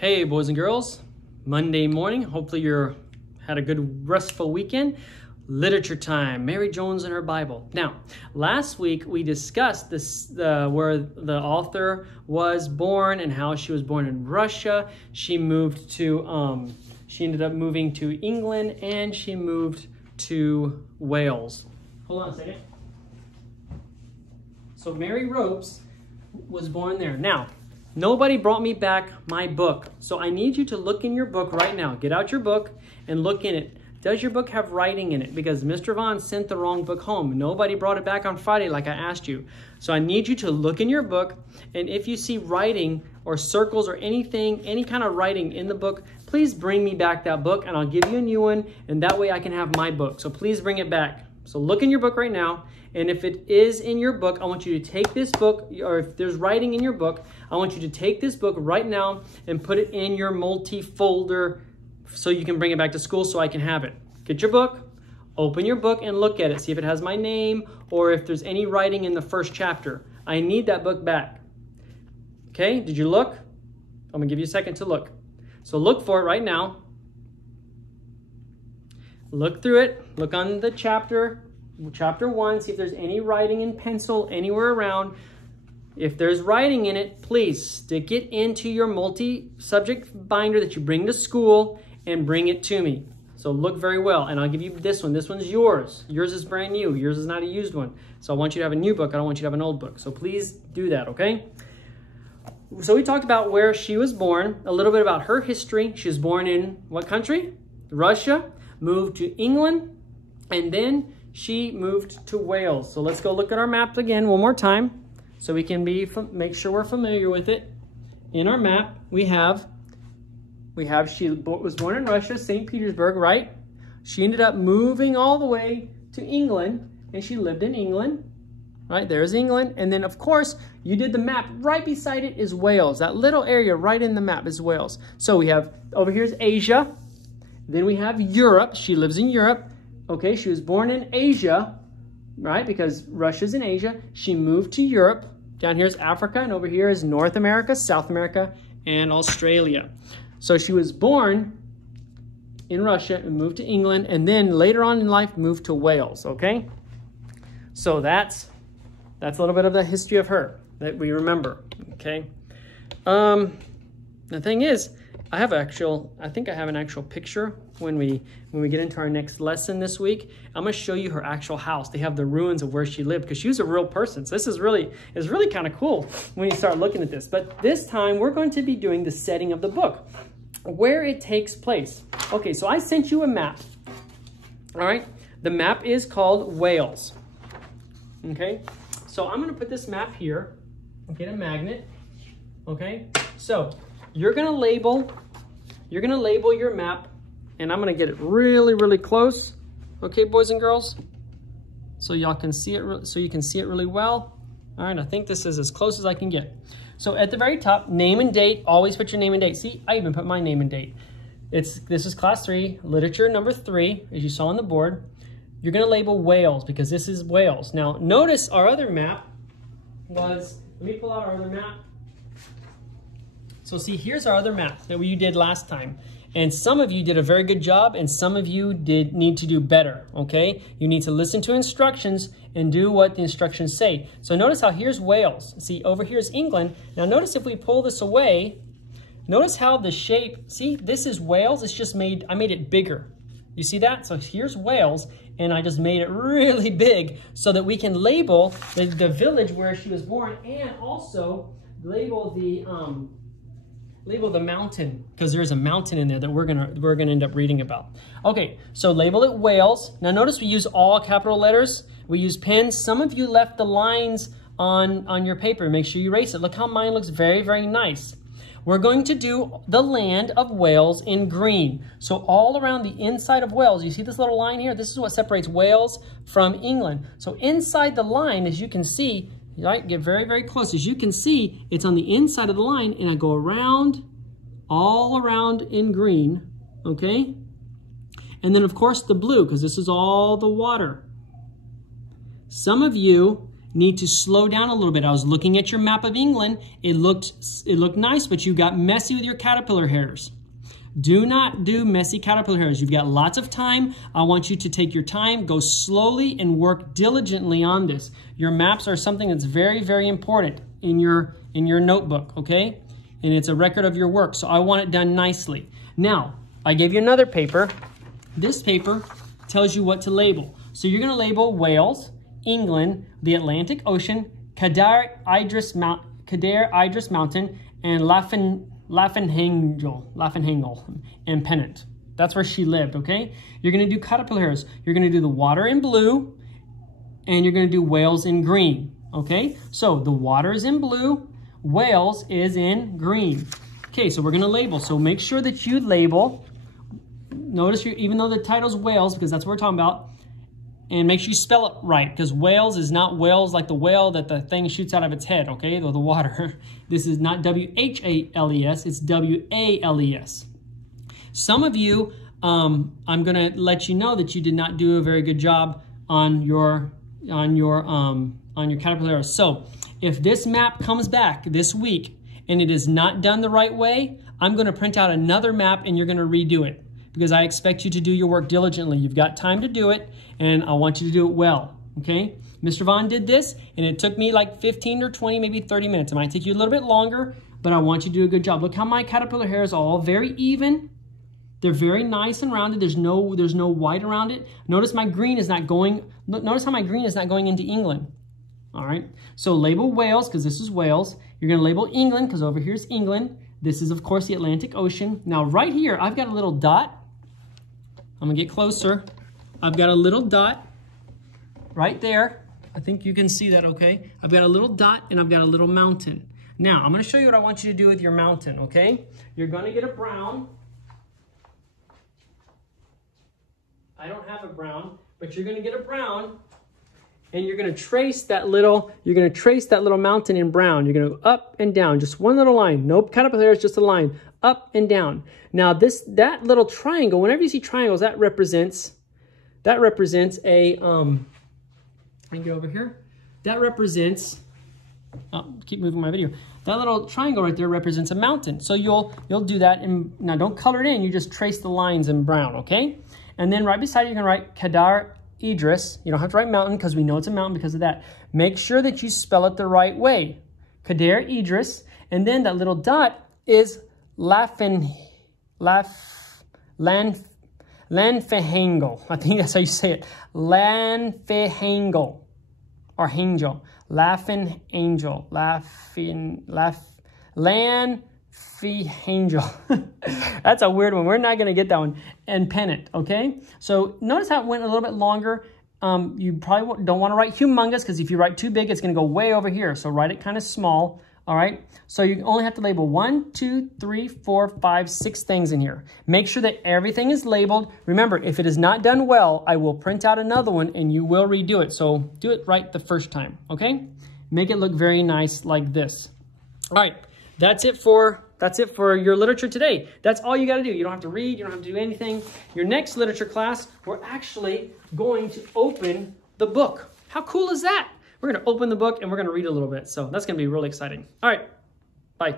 Hey boys and girls, Monday morning. Hopefully you had a good restful weekend. Literature time, Mary Jones and her Bible. Now, last week we discussed this, where the author was born and how she was born in Russia. She moved to, she ended up moving to England and she moved to Wales. Hold on a second. So Mary Ropes was born there. Now, nobody brought me back my book. So I need you to look in your book right now. Get out your book and look in it. Does your book have writing in it? Because Mr. Vaughn sent the wrong book home. Nobody brought it back on Friday like I asked you. So I need you to look in your book, and if you see writing or circles or anything, any kind of writing in the book, please bring me back that book and I'll give you a new one, and that way I can have my book. So please bring it back. So look in your book right now, and if it is in your book, I want you to take this book, or if there's writing in your book, I want you to take this book right now and put it in your multi-folder so you can bring it back to school so I can have it. Get your book, open your book and look at it. See if it has my name or if there's any writing in the first chapter. I need that book back. Okay, did you look? I'm gonna give you a second to look. So look for it right now. Look through it, look on the chapter 1, see if there's any writing in pencil anywhere around. If there's writing in it, please stick it into your multi-subject binder that you bring to school and bring it to me. So look very well, and I'll give you this one. This one's yours. Yours is brand new. Yours is not a used one. So I want you to have a new book. I don't want you to have an old book. So please do that, okay? So we talked about where she was born, a little bit about her history. She was born in what country? Russia, moved to England, and then she moved to Wales. So let's go look at our map again one more time so we can make sure we're familiar with it. In our map, we have she was born in Russia, St. Petersburg, right? She ended up moving all the way to England, and she lived in England, right? There's England. And then, of course, you did the map. Right beside it is Wales. That little area right in the map is Wales. So we have, over here is Asia. Then we have Europe. She lives in Europe. Okay, she was born in Asia, right? Because Russia's in Asia. She moved to Europe. Down here is Africa, and over here is North America, South America, and Australia. So she was born in Russia and moved to England, and then later on in life moved to Wales, okay? So that's a little bit of the history of her that we remember, okay? The thing is, I think I have an actual picture when we get into our next lesson this week. I'm going to show you her actual house. They have the ruins of where she lived because she was a real person. So this is really kind of cool when you start looking at this. But this time we're going to be doing the setting of the book, where it takes place. Okay, so I sent you a map. All right, the map is called Wales. Okay, so I'm going to put this map here. Get a magnet. Okay, so you're going to label your map, and I'm going to get it really, really close. Okay, boys and girls, so y'all can see it, so you can see it really well. All right, I think this is as close as I can get. So at the very top, name and date. Always put your name and date. See, I even put my name and date. This is class 3, literature number 3, as you saw on the board. You're going to label Wales because this is Wales. Now, notice our other map was, let me pull out our other map. So see, here's our other map that you did last time. And some of you did a very good job, and some of you need to do better, okay? You need to listen to instructions and do what the instructions say. So notice how here's Wales. See, over here is England. Now notice if we pull this away, notice how the shape, see, this is Wales. It's just I made it bigger. You see that? So here's Wales, and I just made it really big so that we can label the village where she was born, and also label the mountain, because there's a mountain in there that we're gonna end up reading about. Okay, so label it Wales. Now notice we use all capital letters. We use pens. Some of you left the lines on your paper. Make sure you erase it. Look how mine looks very, very nice. We're going to do the land of Wales in green. So all around the inside of Wales, you see this little line here? This is what separates Wales from England. So inside the line, as you can see, right, get very, very close. As you can see, it's on the inside of the line, and I go around, all around in green, okay? And then, of course, the blue, because this is all the water. Some of you need to slow down a little bit. I was looking at your map of England. It looked nice, but you got messy with your caterpillar hairs. Do not do messy caterpillar hairs. You've got lots of time. I want you to take your time, go slowly, and work diligently on this. Your maps are something that's very, very important in your notebook, okay? And it's a record of your work, so I want it done nicely. Now, I gave you another paper. This paper tells you what to label. So you're going to label Wales, England, the Atlantic Ocean, Cadair Idris Mountain, and Llanfihangel and Pennant. That's where she lived, okay? You're going to do caterpillar hairs. You're going to do the water in blue, and you're going to do Wales in green, okay? So the water is in blue, Wales is in green. Okay, so we're going to label. So make sure that you label. Notice, even though the title's Wales, because that's what we're talking about, and make sure you spell it right, because Wales is not whales like the whale that the thing shoots out of its head, okay, or the water. This is not W-H-A-L-E-S, it's W-A-L-E-S. Some of you, I'm going to let you know that you did not do a very good job on your caterpillar. So if this map comes back this week and it is not done the right way, I'm going to print out another map and you're going to redo it, because I expect you to do your work diligently. You've got time to do it, and I want you to do it well, okay? Mr. Vaughn did this, and it took me like 15 or 20, maybe 30 minutes. It might take you a little bit longer, but I want you to do a good job. Look how my caterpillar hair is all very even. They're very nice and rounded. There's no white around it. Notice my green is not going, notice how my green is not going into England. All right, so label Wales, because this is Wales. You're gonna label England, because over here is England. This is, of course, the Atlantic Ocean. Now, right here, I've got a little dot. I'm gonna get closer. I've got a little dot right there. I think you can see that okay. I've got a little dot and I've got a little mountain. Now, I'm gonna show you what I want you to do with your mountain, okay? You're gonna get a brown. I don't have a brown, but you're gonna get a brown, and you're gonna trace that little mountain in brown. You're gonna go up and down, just one little line. No caterpillar hairs, just a line, up and down. Now that little triangle, whenever you see triangles, that represents a, I can get over here. That represents, keep moving my video. That little triangle right there represents a mountain. So you'll do that, and now don't color it in, you just trace the lines in brown, okay? And then right beside it, you're gonna write Cadair Idris. You don't have to write mountain because we know it's a mountain because of that. Make sure that you spell it the right way. Cadair Idris, and then that little dot is Llanfihangel. I think that's how you say it. Llanfihangel or Hangel. Llanfihangel. Llanfihangel. That's a weird one. We're not going to get that one. And Pennant, okay? So notice how it went a little bit longer. You probably don't want to write humongous, because if you write too big, it's going to go way over here. So write it kind of small, all right? So you only have to label 1, 2, 3, 4, 5, 6 things in here. Make sure that everything is labeled. Remember, if it is not done well, I will print out another one and you will redo it. So do it right the first time, okay? Make it look very nice like this. All right, that's it for your literature today. That's all you got to do. You don't have to read. You don't have to do anything. Your next literature class, we're actually going to open the book. How cool is that? We're going to open the book and we're going to read a little bit. So that's going to be really exciting. All right. Bye.